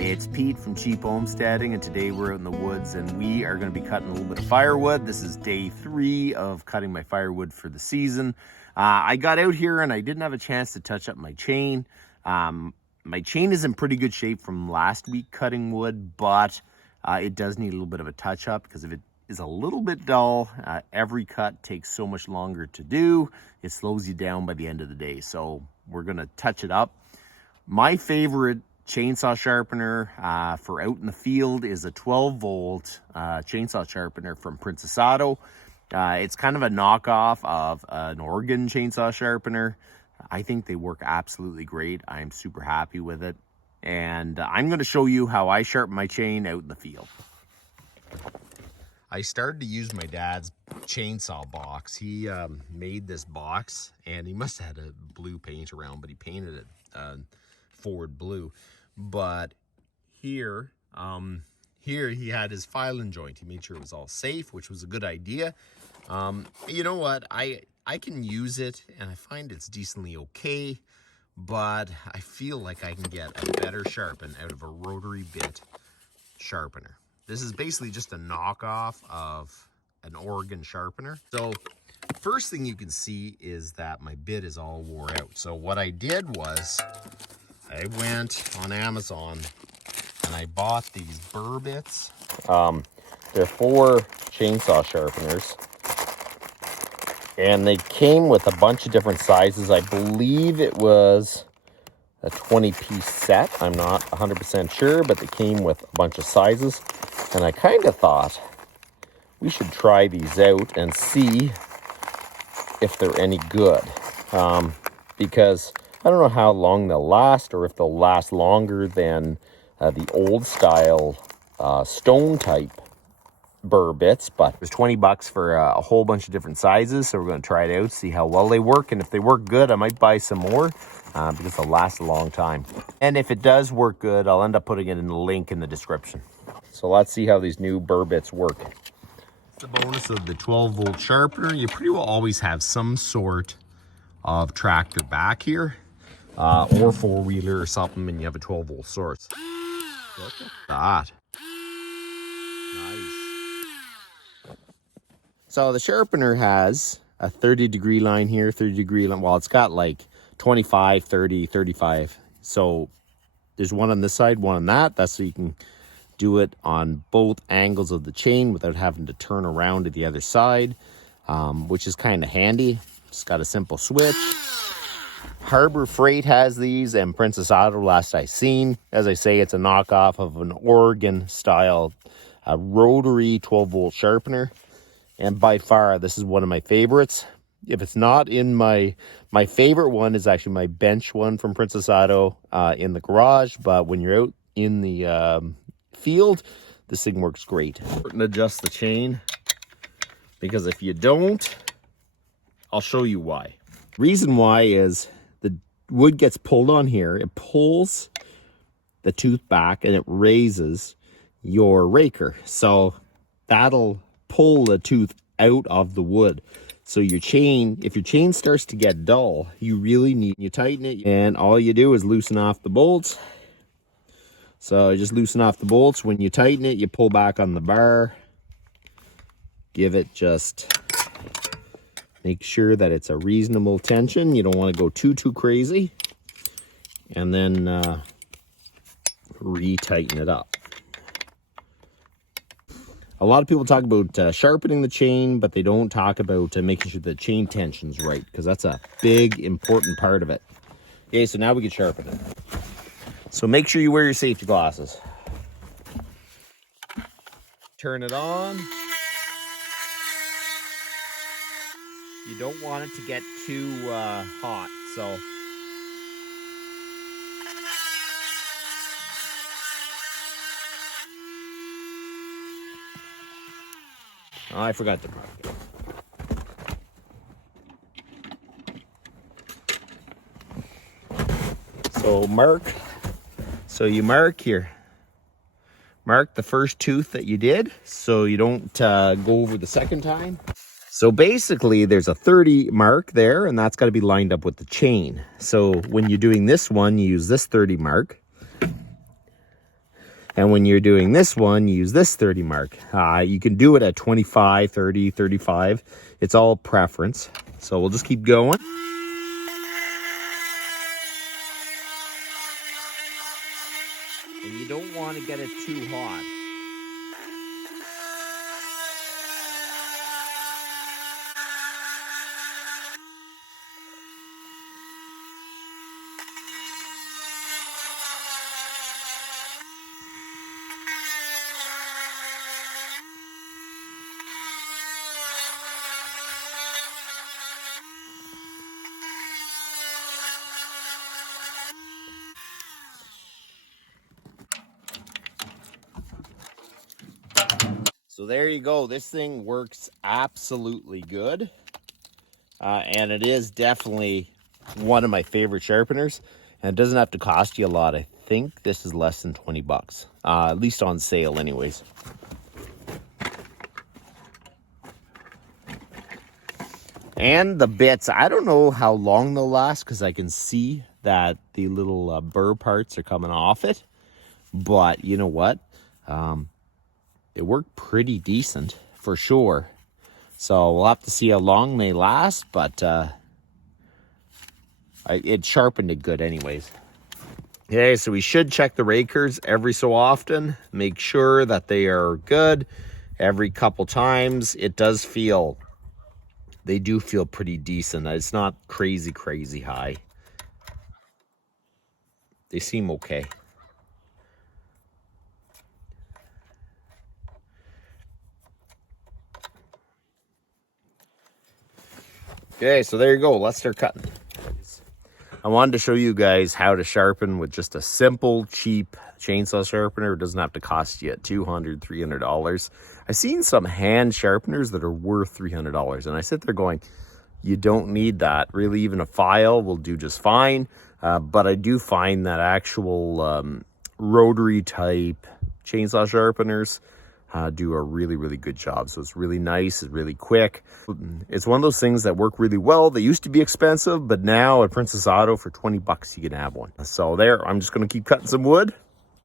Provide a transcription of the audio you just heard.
It's Pete from Cheap Homesteading, and today we're out in the woods and we are going to be cutting a little bit of firewood. This is day 3 of cutting my firewood for the season. I got out here and I didn't have a chance to touch up my chain. My chain is in pretty good shape from last week cutting wood, but it does need a little bit of a touch up because if it is a little bit dull, every cut takes so much longer to do. It slows you down by the end of the day. So we're going to touch it up. My favorite chainsaw sharpener for out in the field is a 12-volt chainsaw sharpener from Princess Auto. It's kind of a knockoff of an Oregon chainsaw sharpener. I think they work absolutely great. I'm super happy with it. And I'm going to show you how I sharpen my chain out in the field. I started to use my dad's chainsaw box. He made this box, and he must have had a blue paint around, but he painted it forward blue. But here he had his filing joint. He made sure it was all safe, which was a good idea. You know what? I can use it, and I find it's decently okay, but I feel like I can get a better sharpen out of a rotary bit sharpener. This is basically just a knockoff of an Oregon sharpener. So first thing you can see is that my bit is all wore out. So what I did was I went on Amazon and I bought these Bur Bits. They're 4 chainsaw sharpeners. And they came with a bunch of different sizes. I believe it was a 20-piece set. I'm not 100% sure, but they came with a bunch of sizes. And I kind of thought we should try these out and see if they're any good. Because I don't know how long they'll last or if they'll last longer than the old style stone type Bur Bits, but there's 20 bucks for a whole bunch of different sizes. So we're going to try it out, see how well they work. And if they work good, I might buy some more because they'll last a long time. And if it does work good, I'll end up putting it in the link in the description. So let's see how these new Bur Bits work. The bonus of the 12-volt sharpener, you pretty well always have some sort of tractor back here or four-wheeler or something, and you have a 12-volt source. Look at that. Nice. So the sharpener has a 30-degree line here, 30-degree line. Well, it's got like 25, 30, 35. So there's one on this side, one on that. That's so you can do it on both angles of the chain without having to turn around to the other side, which is kind of handy. It's got a simple switch. Harbour Freight has these, and Princess Auto last I seen. As I say, it's a knockoff of an Oregon style rotary 12-volt sharpener. And by far, this is one of my favorites. If it's not in my favorite one is actually my bench one from Princess Auto in the garage. But when you're out in the field, this thing works great. And adjust the chain, because if you don't, I'll show you why. Reason why is the wood gets pulled on here. It pulls the tooth back and it raises your raker. So that'll pull the tooth out of the wood. So your chain, if your chain starts to get dull, you really need, you tighten it, and all you do is loosen off the bolts. So you just loosen off the bolts. When you tighten it, you pull back on the bar. Give it just, make sure that it's a reasonable tension. You don't want to go too crazy. And then re-tighten it up. A lot of people talk about sharpening the chain, but they don't talk about making sure the chain tension's right, because that's a big, important part of it. Okay, so now we can sharpen it. So make sure you wear your safety glasses. Turn it on. You don't want it to get too hot, so. Oh, I forgot to mark it. So you mark here. Mark the first tooth that you did so you don't go over the second time. So basically there's a 30 mark there, and that's got to be lined up with the chain. So when you're doing this one, you use this 30 mark. And when you're doing this one, use this 30 mark. You can do it at 25, 30, 35. It's all preference. So we'll just keep going. And you don't want to get it too hot. So there you go. This thing works absolutely good. And it is definitely one of my favorite sharpeners. And it doesn't have to cost you a lot. I think this is less than 20 bucks. At least on sale anyways. And the bits, I don't know how long they'll last because I can see that the little burr parts are coming off it. But you know what? They work pretty decent for sure. So we'll have to see how long they last, but it sharpened it good anyways. Okay, so we should check the Rakers every so often. Make sure that they are good every couple times. It does feel, they do feel pretty decent. It's not crazy high. They seem okay. Okay, so there you go. Let's start cutting. I wanted to show you guys how to sharpen with just a simple, cheap chainsaw sharpener. It doesn't have to cost you $200, $300. I've seen some hand sharpeners that are worth $300, and I sit there going, you don't need that. Really, even a file will do just fine. But I do find that actual rotary type chainsaw sharpeners do a really good job. So it's really nice, it's really quick. It's one of those things that work really well. They used to be expensive, but now at Princess Auto for 20 bucks you can have one. So there, I'm just gonna keep cutting some wood.